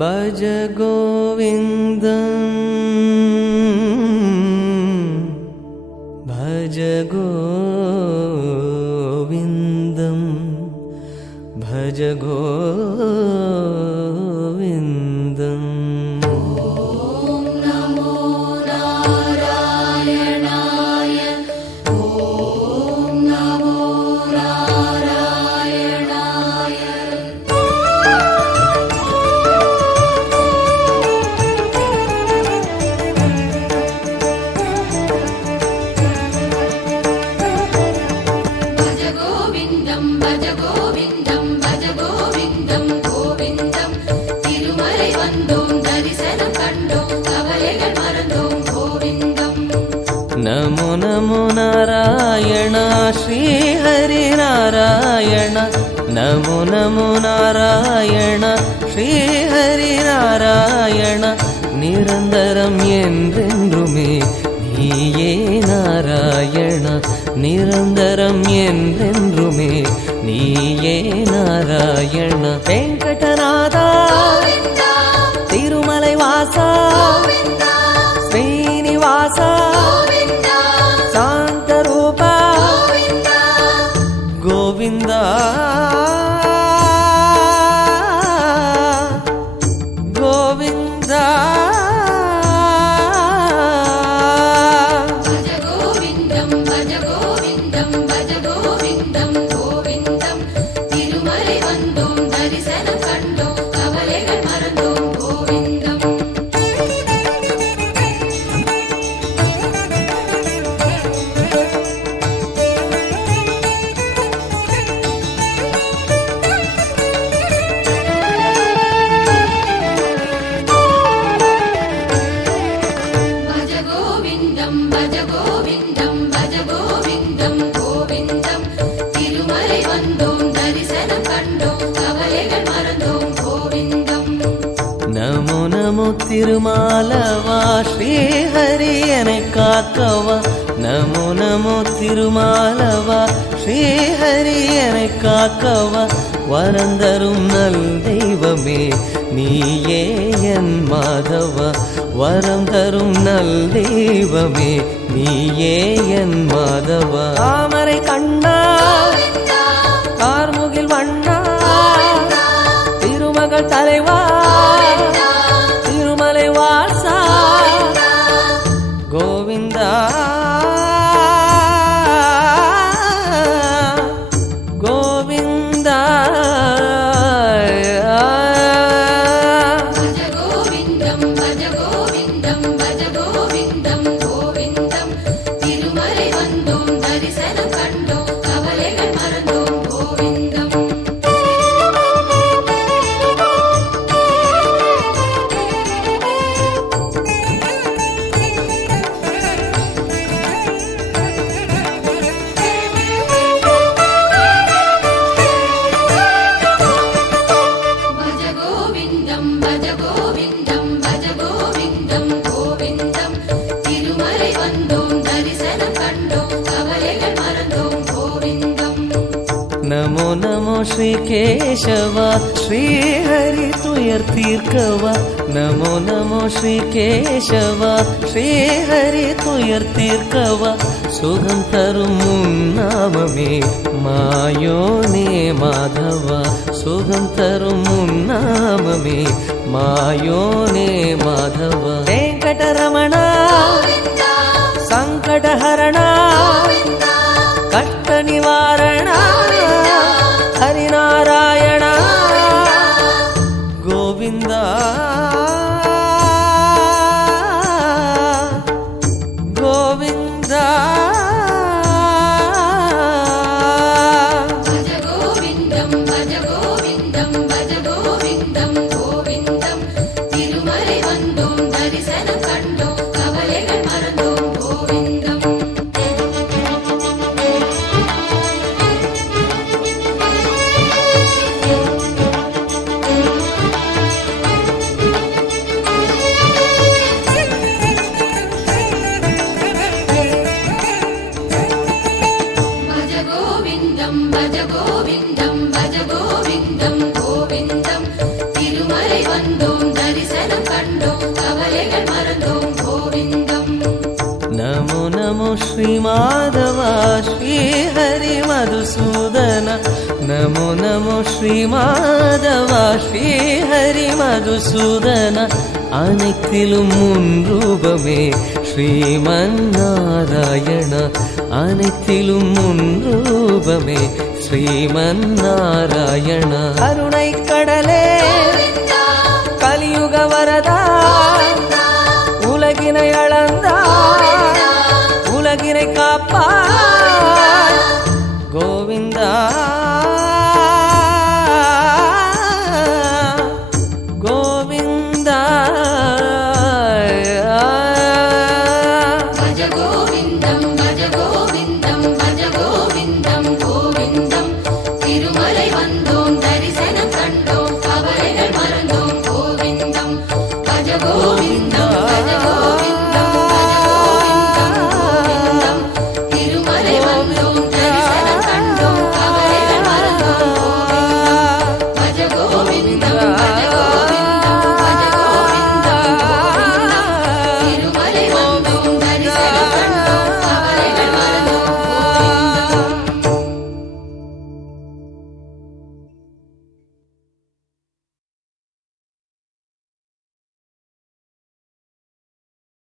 भज गोविन्दम् भज गोविन्दम् भज गोविन्दम्। नमो नमो नारायण श्री हरि नारायण नमो नमो नारायण श्री हरि नारायण निरंतरम என்றென்றுமே நீயே நாராயண நிரந்தரம் என்றென்றுமே நீயே நாராயண வெங்கடநாதா திருமலை வாசா ஸ்ரீனிவாசா गोविंदा गोविंदा भज गोविंदम भज गोविंदम भज गोविंदम गोविंदम तिरुमலை வந்தோம் தரிசனம் கண்டோம் கவலைகள் மறந்தோம் गोविंदम नमो नमो तिरुमालवा श्री हरि एनै काकवा नमो नमो तिरुमालवा श्री हरि एनै काकवा वरந்தரும் நல் தெய்வமே நீயே என் மாதவா வரம் தரும் நல் தெய்வமே நீயே என் மாதவா தாமரை கண்ணா கார்முகில் வண்ணா திருமகள் தலைவா திருமலை வாசா கோவிந்தா கோவிந்தா भज गोविंदम भज गोविंदम भज गोविंदम गोविंदम तिरुमலை வந்தோம் தரிசனம் கண்டோம் கவலைகள் மறந்தோம் गोविंदम नमो नमो श्री केशवा श्री हरि तुयर तीर्कवा नमो नमो श्री केशवा श्री हरि तुयर तीर्कवा सुगम तरुम नाममे मायोने माधवा सुगम तरुम नाममे मायोने माधवा वेंकटरमण संकटहरण कष्ट निवारण हरिनारायण गोविंदा गोविंदा भज गोविंदम भज गोविंदम भज गोविंदम गोविंदम तिरुमலை வந்தோம் தரிசனம் கண்டோம் கவலைகள் மறந்தோம் गोविंदम श्रीमाधवा श्रीहरि मधुसूदन नमो नमो श्रीमाधवा श्रीहरि मधुसूदन அனைத்திலும் முன்ரூபமே ஸ்ரீமன்னாராயண அனைத்திலும் முன்ரூபமே ஸ்ரீமன்னாராயண கருணை கடலே